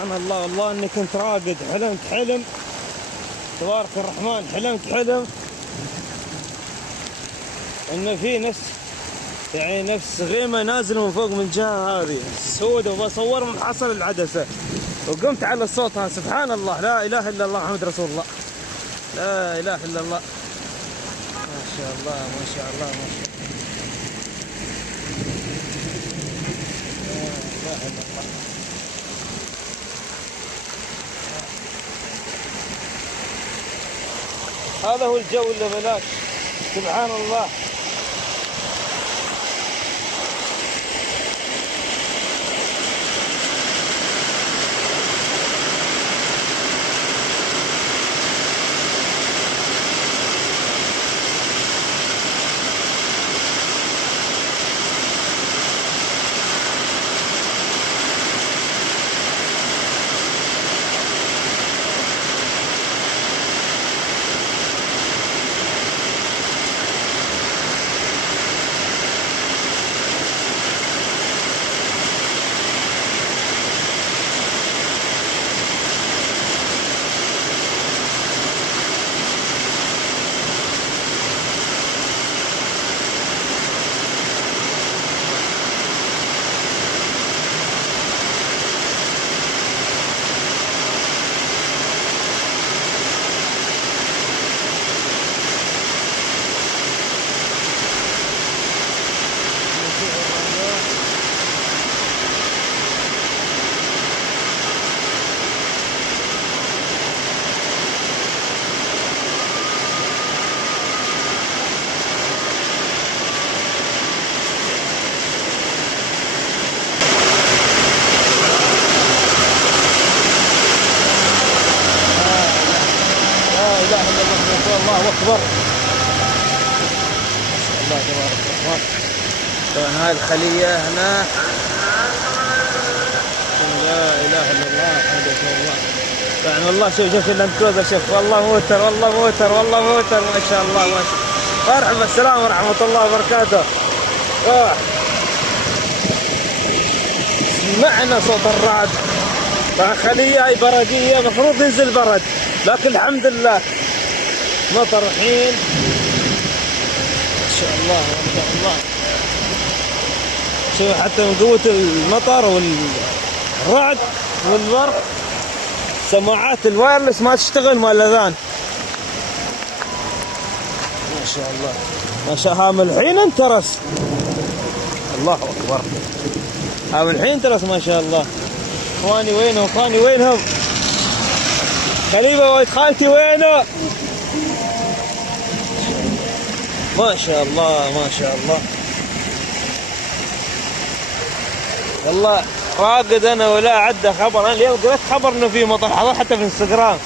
سبحان الله، والله اني كنت راقد، حلمت حلم تبارك الرحمن، حلمت حلم انه في نفس غيمه نازله من فوق من الجهه هذه سودة، وبصور من حصل العدسه، وقمت على صوتها. سبحان الله، لا اله الا الله محمد رسول الله، لا اله الا الله. ما شاء الله ما شاء الله ما شاء الله، لا اله الا الله. هذا هو الجو اللي بلاش. سبحان الله. الله اكبر، الله تبارك الرحمن. طبعا هاي الخليه هنا، لا اله الا الله محمد رسول الله. طبعا والله شوف اللاند كروزر، شوف والله موتر، والله موتر، والله موتر، ما شاء الله ما شاء الله. مرحبا، السلام ورحمه الله وبركاته. سمعنا صوت الرعد. طبعا خليه هاي برديه، المفروض ينزل برد، لكن الحمد لله مطر الحين ما شاء الله ما شاء الله. شوف حتى من قوة المطر والرعد والبرق سماعات الوايرلس ما تشتغل مال الاذان. ما شاء الله ما شاء الله. من الحين انترس، الله اكبر، من الحين انترس ما شاء الله. اخواني وينهم؟ اخواني وينهم؟ خليفه ولد خالتي وينه؟ ما شاء الله ما شاء الله. والله راقد انا ولا عدى خبر. انا اليوم قريت خبر انه في مطر، حضر حتى في الانستغرام،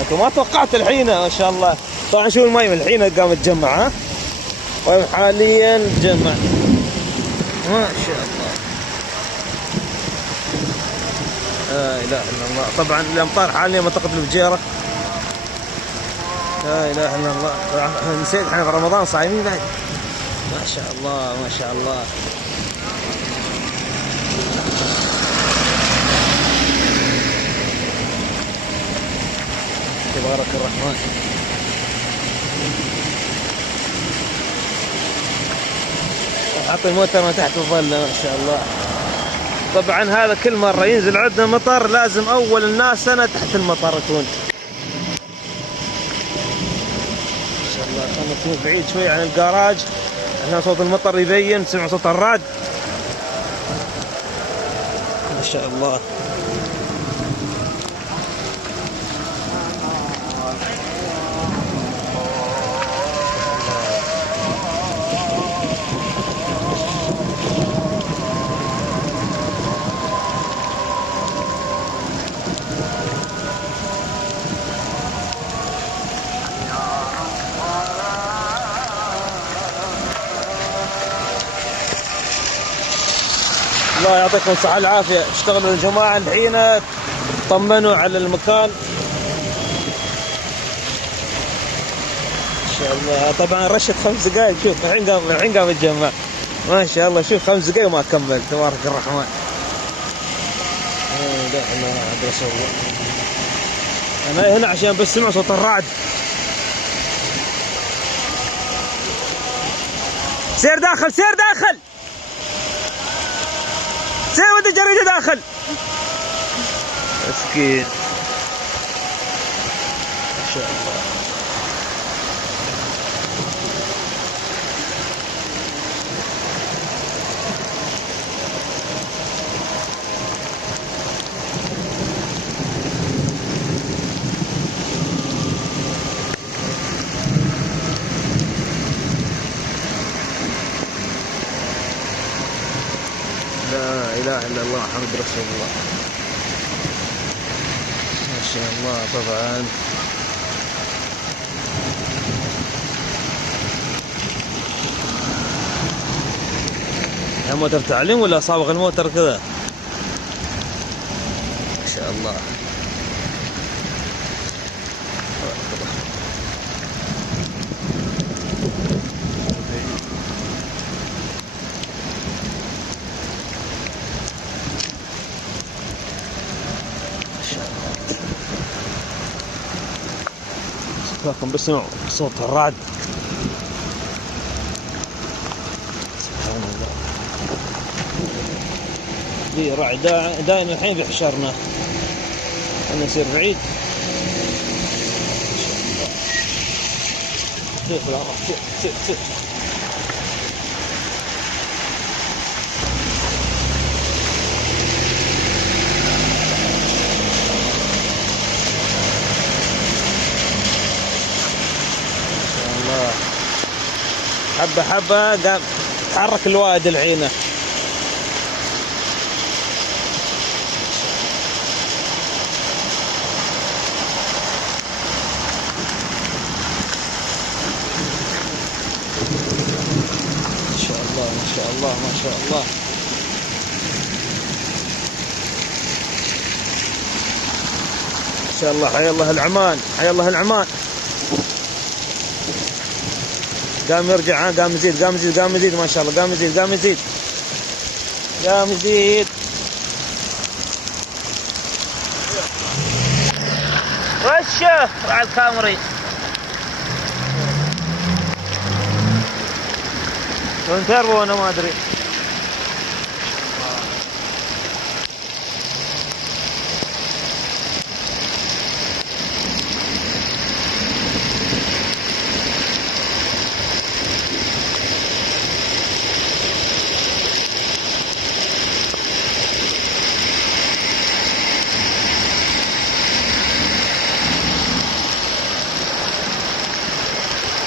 لكن ما توقعت الحين. ما شاء الله. طبعا شوف المي من الحين قام تجمع، ها حاليا تجمع. ما شاء الله، لا اله الا الله. طبعا الامطار حاليا منطقه الفجيره، لا اله الا الله. نسيت احنا في رمضان صايمين بعد. ما شاء الله ما شاء الله. تبارك الرحمن. حط الموتر من تحت الظل، ما شاء الله. طبعا هذا كل مره ينزل عندنا مطر لازم اول الناس سنه تحت المطر تكون. خلنا نكون بعيد شوي عن الجراج، هنا صوت المطر يبين، سمع صوت الرعد. ما شاء الله. الله يعطيكم الصحة العافية. اشتغلوا الجماعة الحين، طمنوا على المكان. ما شاء الله. طبعا رشت 5 دقائق، شوف الحين قام يتجمع. ما شاء الله، شوف 5 دقائق وما كمل. تبارك الرحمن. لا اله الا رسول الله. انا هنا عشان بس سمع صوت الرعد. سير داخل سير داخل سير ودي جريده داخل. مسكين ما شاء الله. لا اله الا الله محمد رسول الله. ما شاء الله. طبعا موتر تعليم ولا صابغ الموتر كذا؟ ما شاء الله. لكم بسمعوا صوت الرعد. سبحان الله. دي رعد دائما الحين بيحشرنا. انا نصير بعيد. سير سير سير. حبة حبة قام تحرك الوادي العينة. ما شاء الله ما شاء الله ما شاء الله. ما شاء الله. حيا الله العمان حيا الله العمان. قام يرجع قام يزيد قام يزيد قام يزيد ما شاء الله. قام يزيد قام يزيد قام يزيد. وشه على الكاميري. وين تربو انا ما ادري.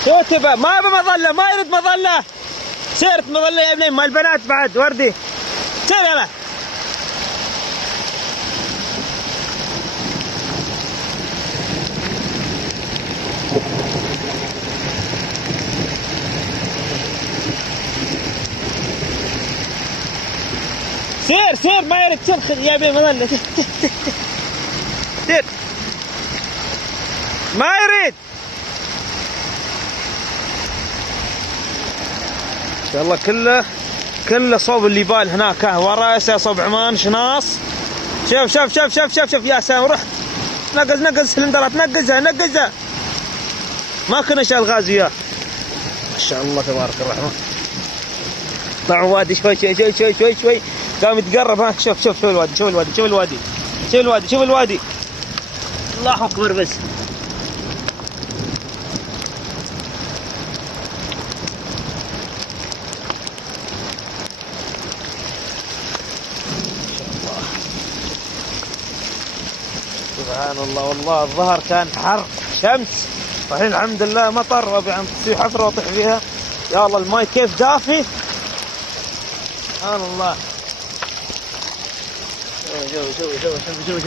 شو تبى؟ ما يبى مظلة ما يريد مظلة. سيرت مظلة يا ابني ما البنات بعد وردي. سير يلا. سير سير ما يريد. سير يا ابني مظلة. سير ما يريد. ان شاء الله كله صوب الليبال هناك ورا صوب عمان شناص. شوف شوف شوف شوف شوف شوف يا سام رحت نقز سلندرات نقزها ما كنا شال غاز وياه. ما شاء الله تبارك الرحمن. طلعوا وادي شوي شوي شوي شوي شوي شوي قام يتقرب. ها شوف شوف الوادي شوف الوادي شوف الوادي شوف الوادي شوف الوادي. الله اكبر. بس سبحان الله. والله الظهر كان حر شمس والحين الحمد لله مطر وابي عم تصير حفره واطيح فيها. يا الله الماي كيف دافي. سبحان الله. شوف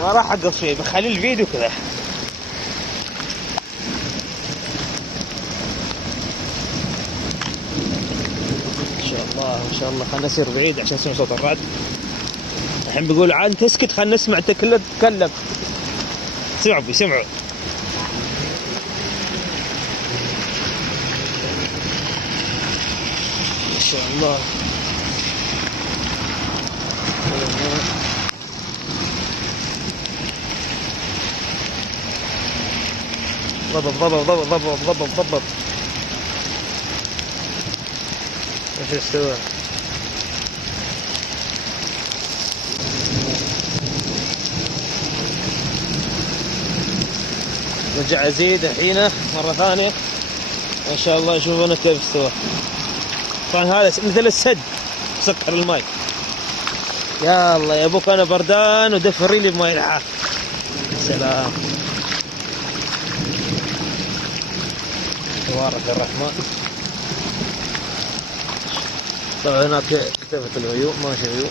ما راح اقص شيء بخلي الفيديو كذا. ما شاء الله. خلنا نصير بعيد عشان نسمع صوت الرعد. الحين بيقول عاد تسكت خلنا نسمع انت كله تتكلم. سمعوا شاء الله. ضبط ضبط ضبط ضبط ضبط ضبط. ايش استوى؟ رجع ازيد الحين مرة ثانية ما شاء الله. شوفوا انا كيف استوى. طبعا هذا مثل السد مسكر الماء. يا الله يا ابوك انا بردان ودفري لي بماء الحار. سلام تبارك الرحمن. طبعا هناك التفت العيون ماشي عيون.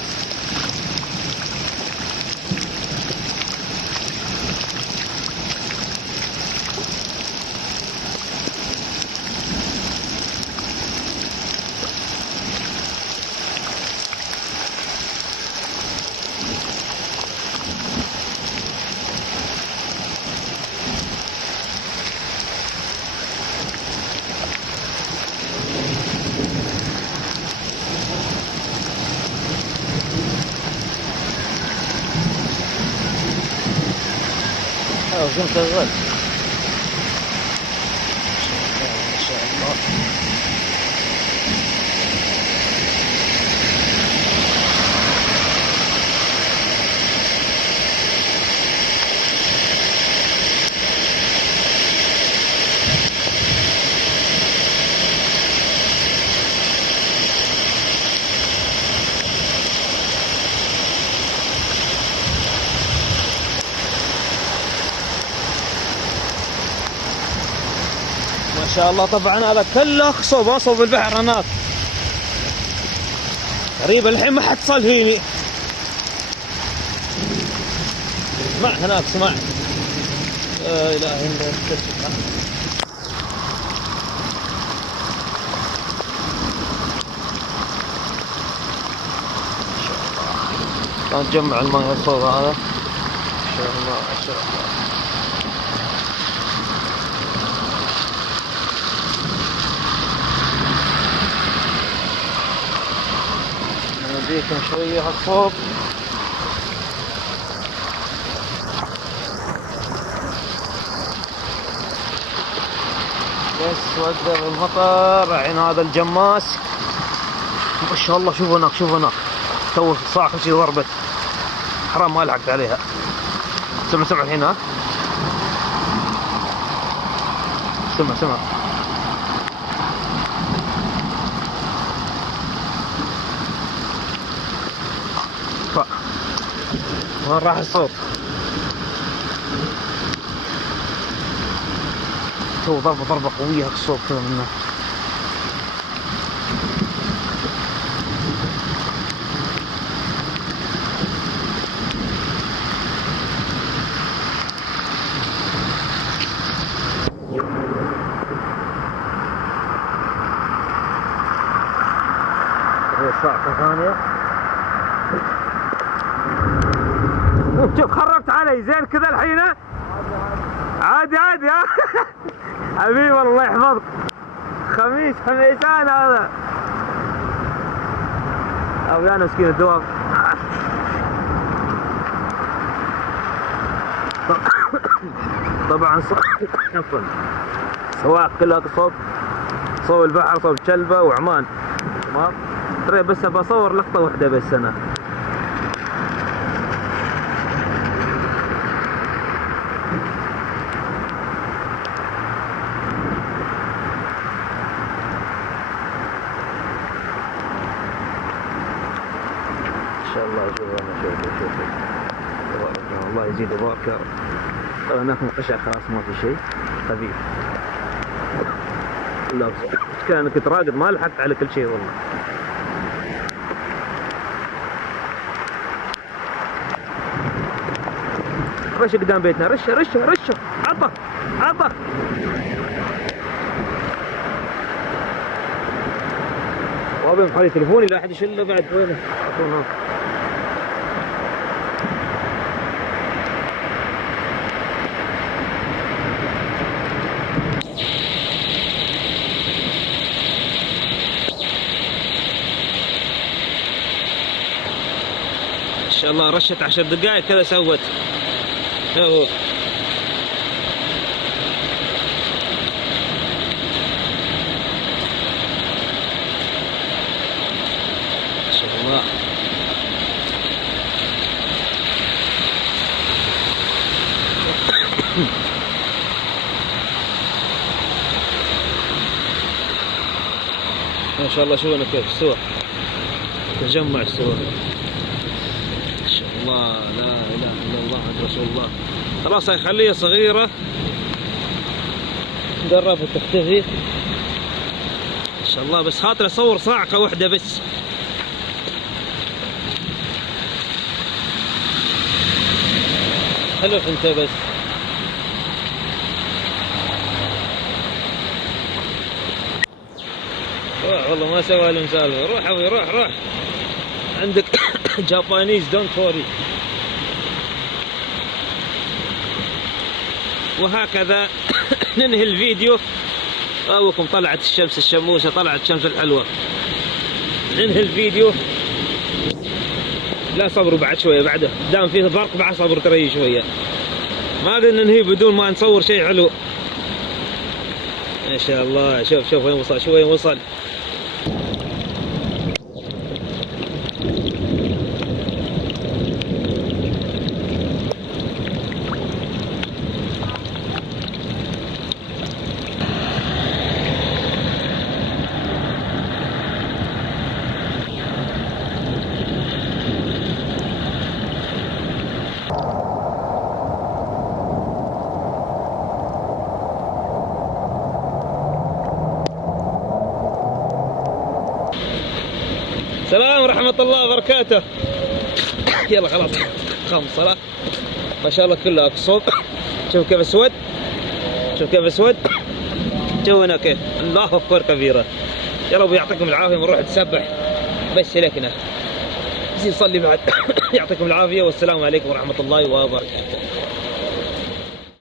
وزن شغال ما شاء الله. ما شاء الله. طبعا هذا كله صوب البحر هناك. غريب الحين ما حد صل فيني. اسمع هناك اسمع. لا اله الا انت سبحانك. نجمع الماء الصوب هذا ان شاء الله ان شاء الله. نوديكم شوية هالصوب. بس وقف المطر. عين هذا الجماس ما شاء الله. شوفوا هناك شوفوا هناك تو صاحب شي ضربت حرام ما لحقت عليها. سمع الحين ها سمع وين راح الصوت؟ تو ضربة قوية الصوت كذا منه. ساعة ثانية. شوف خربت علي زين كذا الحين. عادي ها. حبيبي الله يحفظك. خميسان هذا. أو أنا مسكين الدوام. طبعا سواق كلها صوب البحر صوب شلبة وعمان. تمام. ترى بس بصور لقطة واحدة بس أنا. إن شاء الله شوف الله يزيد وبارك يا رب. طبعا هناك مقشع خلاص ما في شيء خفيف. لا بس كان كنت راقد ما لحقت على كل شيء والله. رش قدام بيتنا. رش عطه وابي محل تليفوني لا احد يشله بعد. وينه؟ شاء الله رشت 10 دقائق كذا سوت. هو ما شاء الله. ما شاء الله شوفنا كيف السوى، تجمع السوى ما شاء الله. لا اله الا الله محمد رسول الله. خلاص هاي خليها صغيرة قربت تختفي ما شاء الله. بس خاطر اصور صاعقة واحدة بس. حلو انت بس. روح والله ما سوى لهم سالفة. روح ابوي روح روح عندك جابانيز دونت وري. وهكذا ننهي الفيديو. ابوكم طلعت الشمس الشموسة، طلعت الشمس الحلوة. ننهي الفيديو. لا صبروا بعد شوية، بعده دام فيه برق بعد صبر ترى شوية. ما قدرنا ننهي بدون ما نصور شيء حلو. ما شاء الله. شوف شوف وين وصل، شوف وين وصل. السلام ورحمة الله وبركاته. يلا خلاص خمس صلاة ما شاء الله كله اقصد. شوف كيف اسود، شوف كيف اسود، شوف هنا كيف. الله اكبر كبيرة. يلا ابو يعطيكم العافية بنروح نسبح بس لكنا نصلي بعد. يعطيكم العافية والسلام عليكم ورحمة الله وبركاته.